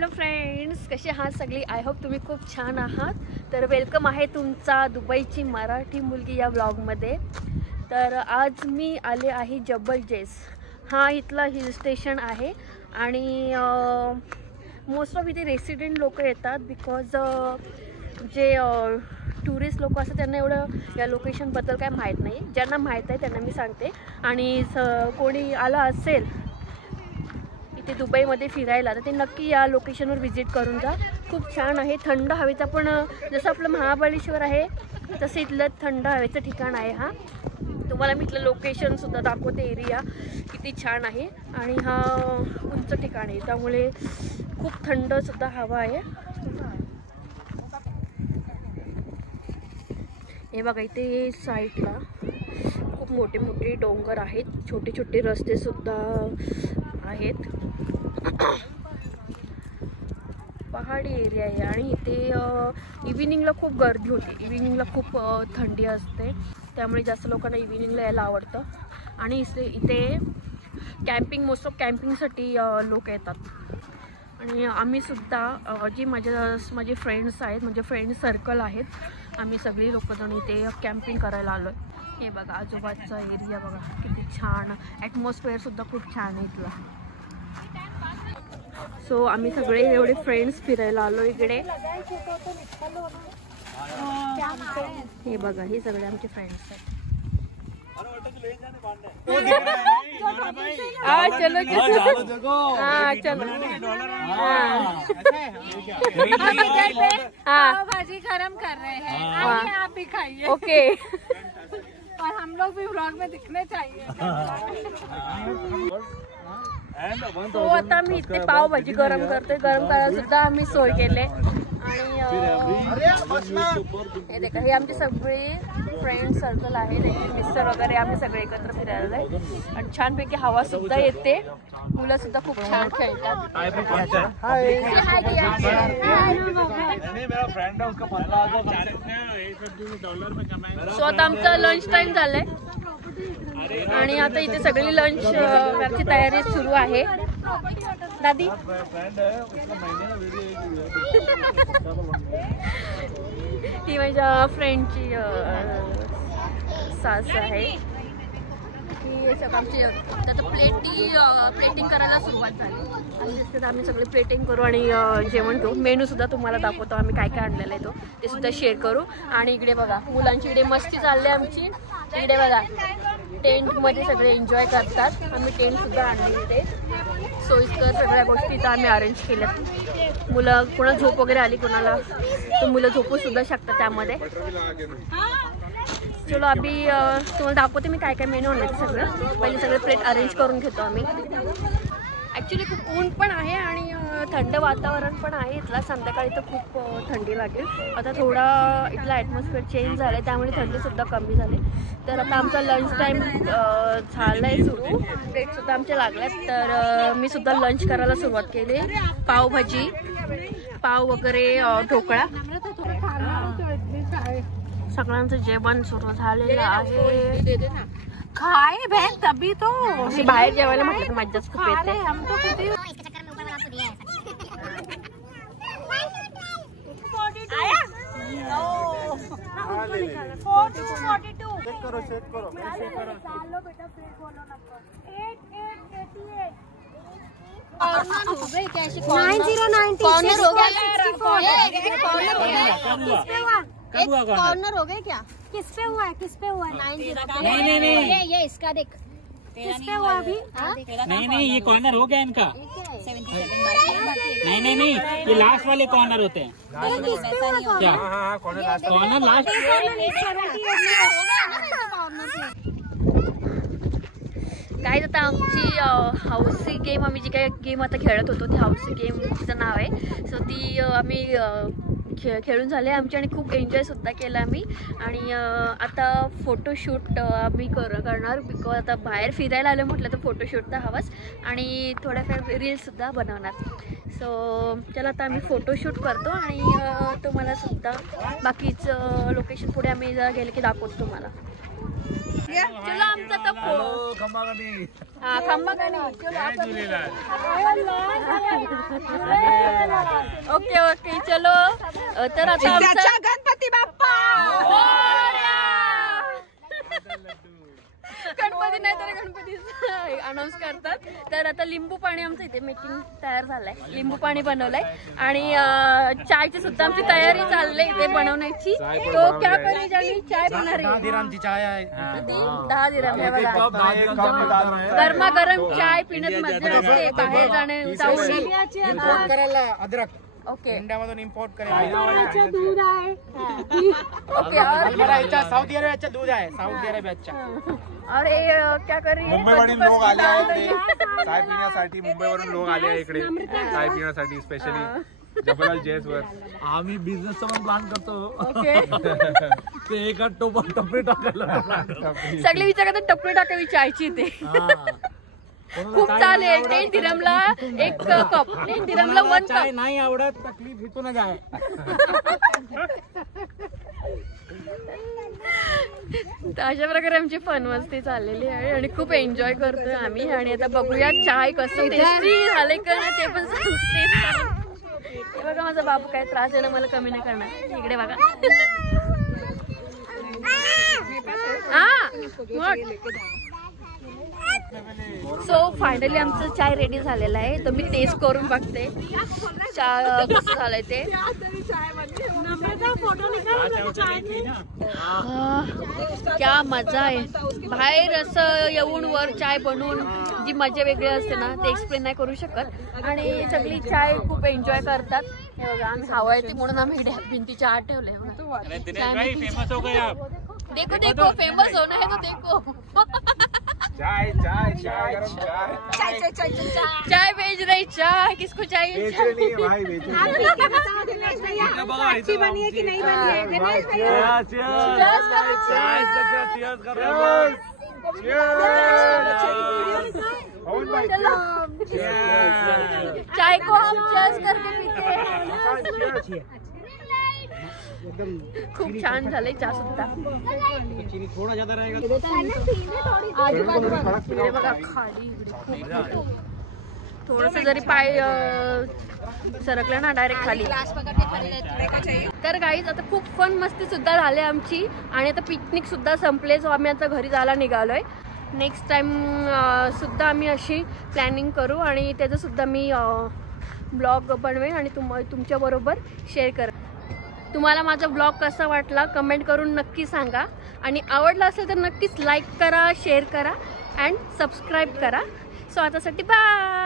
Hello friends, कसे आहात सगळी? आय होप तुम्ही खूप छान आहात. तर वेलकम आहे तुमचा दुबईची मराठी मुलगी या ब्लॉगमध्ये. तर आज मी आले आहे जबल जेस. हा इथला हिल स्टेशन आहे आणि मोस्ट ऑफ इथे रेसिडेंट लोक येतात बिकॉज जे टुरिस्ट लोक असतात त्यांना एवढं या लोकेशनबद्दल काय माहीत नाही. ज्यांना माहीत आहे त्यांना मी सांगते. आणि कोणी आला असेल इथे दुबईमध्ये फिरायला तर ते नक्की या लोकेशनवर व्हिजिट करून जा. खूप छान आहे. थंड हवेचा पण जसं आपलं महाबळेश्वर आहे तसं इथलं थंड हवेचं ठिकाण आहे. हा तुम्हाला मी इथलं लोकेशनसुद्धा दाखवते. एरिया किती छान आहे आणि हा उंच ठिकाण आहे त्यामुळे खूप थंडसुद्धा हवा आहे. हे बघा इथे साईडला खूप मोठे मोठे डोंगर आहेत, छोटे छोटे रस्ते सुद्धा आहेत. पहाडी एरिया आहे आणि इथे इव्हिनिंगला खूप गर्दी होते. इव्हिनिंगला खूप थंडी असते त्यामुळे जास्त लोकांना इव्हिनिंगला यायला आवडतं. आणि इथे कॅम्पिंग, मोस्ट ऑफ कॅम्पिंगसाठी लोक येतात. आणि आम्ही सुद्धा जी माझे फ्रेंड्स आहेत, म्हणजे फ्रेंड सर्कल आहेत, आम्ही सगळी लोकजण इथे कॅम्पिंग करायला आलो आहे. हे बघा आजूबाजूचा एरिया बघा किती छान. ॲटमॉस्फिअरसुद्धा खूप छान आहे इथला. सो आम्ही सगळे एवढे फ्रेंड्स फिरायला आलो इकडे. हे बघा हे सगळे आमचे फ्रेंड्स आहेत. चलो चलो भाजी गरम कर रहे हैं, आप भी खाइए. ओके. और हम लोग भी व्लॉग में दिखने चाहिए. तो आता मी इथे पावभाजी गरम करते. गरम करायला सुद्धा आम्ही सोय केले. आणि हे देखा हे आमचे सगळे फ्रेंड सर्कल आहे, मिस्टर वगैरे आम्ही सगळे एकत्र फिरायला आहे. आणि छानपैकी हवा सुद्धा येते. मुलं सुद्धा खूप छान खेळतात. सो आता आमचं लंच टाइम झालंय आणि आता इथे सगळी लंच ची तयारी सुरू आहे. दादी ती माझ्या फ्रेंडची सास आहे. की आमची आता प्लेटिंग करायला सुरुवात झाली. आणि आम्ही सगळे प्लेटिंग करू आणि जेवण घेऊ. मेनू सुद्धा तुम्हाला दाखवतो आम्ही काय काय आणलेलं आहे ते सुद्धा शेअर करू. आणि इकडे बघा मुलांची इकडे मस्ती चालली आमची. इकडे बघा टेंटमध्ये सगळे एन्जॉय करतात. आम्ही टेंटसुद्धा आणले इथे. सोयीस्कर सगळ्या गोष्टी इथं आम्ही अरेंज केल्यात. मुलं कोणाला झोप वगैरे आली कोणाला तर मुलं झोपू सुद्धा शकतात त्यामध्ये. चलो आम्ही तुम्हाला दाखवते मी काय काय मेनू आणले सगळं. पहिले सगळे प्लेट अरेंज करून घेतो आम्ही. ॲक्च्युली खूप ऊन पण आहे आणि थंड वातावरण पण आहे इथला. संध्याकाळी तर खूप थंडी लागेल. आता थोडा इथला ॲटमॉस्फिअर चेंज झालं आहे त्यामुळे थंडीसुद्धा कमी झाली. तर आता आमचा लंच टाईम झाला आहे सुरू. प्लेटसुद्धा आमच्या लागल्यात. तर मी सुद्धा लंच करायला सुरुवात केली. पावभाजी, पाव वगैरे, ढोकळा. सगळ्यांचं जेवण सुरू झालेलं आहे. खाए बहन तभी तो बाहेर जेवायला म्हटलं मज्जाच खूप येते. हम तो खुद ही कॉर्नर हो गए क्या? किस पे हुआ है? 9-0. नहीं ये इसका देख. किस पे हुआ अभी? नहीं ये कॉर्नर हो गया इनका. 77 नहीं ये लास्ट वाले कॉर्नर होते हैं. क्या कॉर्नर लास्ट? काय आता आमची हाऊसी गेम, आम्ही जी काय गेम आता खेळत होतो ती हाऊसी गेमचं नाव आहे. सो ती आम्ही खेळून झाले आमची आणि खूप एन्जॉयसुद्धा केलं आम्ही. आणि आता फोटोशूट आम्ही करणार बिकॉज आता बाहेर फिरायला आलं म्हटलं तर फोटोशूट तर हवाच आणि थोड्याफार रील्ससुद्धा बनवणार. सो चला आता आम्ही फोटोशूट करतो आणि तुम्हाला सुद्धा बाकीचं लोकेशन पुढे आम्ही जरा गेले की दाखवतो तुम्हाला. चलो आमचा तर हा खंबा गाणी ओके ओके चलो तर आता आमचा गणपती बाप्पा गणपती नाही तर गणपती अनाऊन्स करतात. तर आता लिंबू पाणी आमचं इथे मेकिंग तयार झालंय, लिंबू पाणी बनवलंय आणि चायची सुद्धा आमची तयारी चालली इथे बनवण्याची. तो क्या करी जाणी चाय बनणार 10 दिरहमची चाय आहे. 10 दिरहम आहे बघा. गरमागरम चाय पिण्यात मजा असते, बाहेर जाणे जाऊन इम्पोर्ट करायला अद्रक ओके इंडियामधून इम्पोर्ट करायला दूध आहे ओके. और सौदी अरेबियाचा दूध आहे, सौदी अरेबियाचा. और क्या कर रही है मुंबईवरून लोक आले आहेत चाय पिण्यासाठी. मुंबईवरून लोक आले आहे इकडे चाय पिण्यासाठी स्पेशली जबल जेस वर. आम्ही बिझनेसचा पण प्लॅन करतो. ओके ते एका टपरी टाकायला सगळे विचारतात टपरी टाकावी चायची ते खूप चालेल. 10 दिरहमला 1 कप, 10 दिरहमला 1 चाय कप. नाही आवडत तकलीफ इथूनच आहे. तर अशा प्रकारे आमची फन मस्ती चाललेली आहे आणि खूप एन्जॉय करतोय आम्ही. आणि आता बघूया चाय कसं टेस्टी झाले का ना ते पण हे बघा माझा बाबू काय त्रास आहे ना मला कमी नाही करणार. इकडे बघा सो फायनली आमचं चाय रेडी झालेलं आहे. तर मी टेस्ट करून बघते चाय कसं झालंय ते. क्या मजा आहे. बाहेर असं येऊन वर चाय बनवून जी मजा वेगळी असते ना ते एक्सप्लेन नाही करू शकत. आणि सगळी चाय खूप एन्जॉय करतात. हे बघा आम्ही हवा येते म्हणून आम्ही भिंतीच्या आत ठेवले. फेमस हो गया. देखो देखो फेमस होना है तो देखो. चाय चाय चाय गरम चाय चाय भेज रही चाय किसको चाहिए बेच रहे नहीं है भाई, बेच रहे नहीं. अच्छी बनी है कि नहीं बनी है गणेश भैया? चाय को हम चेस करके पीते हैं. खूप छान झालंय चहा सुद्धा. थोडा ज्यादा रहेगा. इकडे बघा खाली इकडे खूप थोडस जरी पाय सरकलं ना डायरेक्ट खाली. तर गाईज आता खूप फन मस्ती सुद्धा झाली आमची आणि आता पिकनिक सुद्धा संपले. जो आम्ही आता घरी जायला निघालोय. नेक्स्ट टाइम सुद्धा आम्ही अशी प्लॅनिंग करू आणि त्याचं सुद्धा मी ब्लॉग बनवेन आणि तुमच्याबरोबर शेअर करेन. तुम्हाला माझा ब्लॉग कसा वाटला कमेंट करून नक्की सांगा आणि आवडला असेल तर नक्कीच लाईक करा, शेअर करा अँड सबस्क्राईब करा. सो आतासाठी बाय.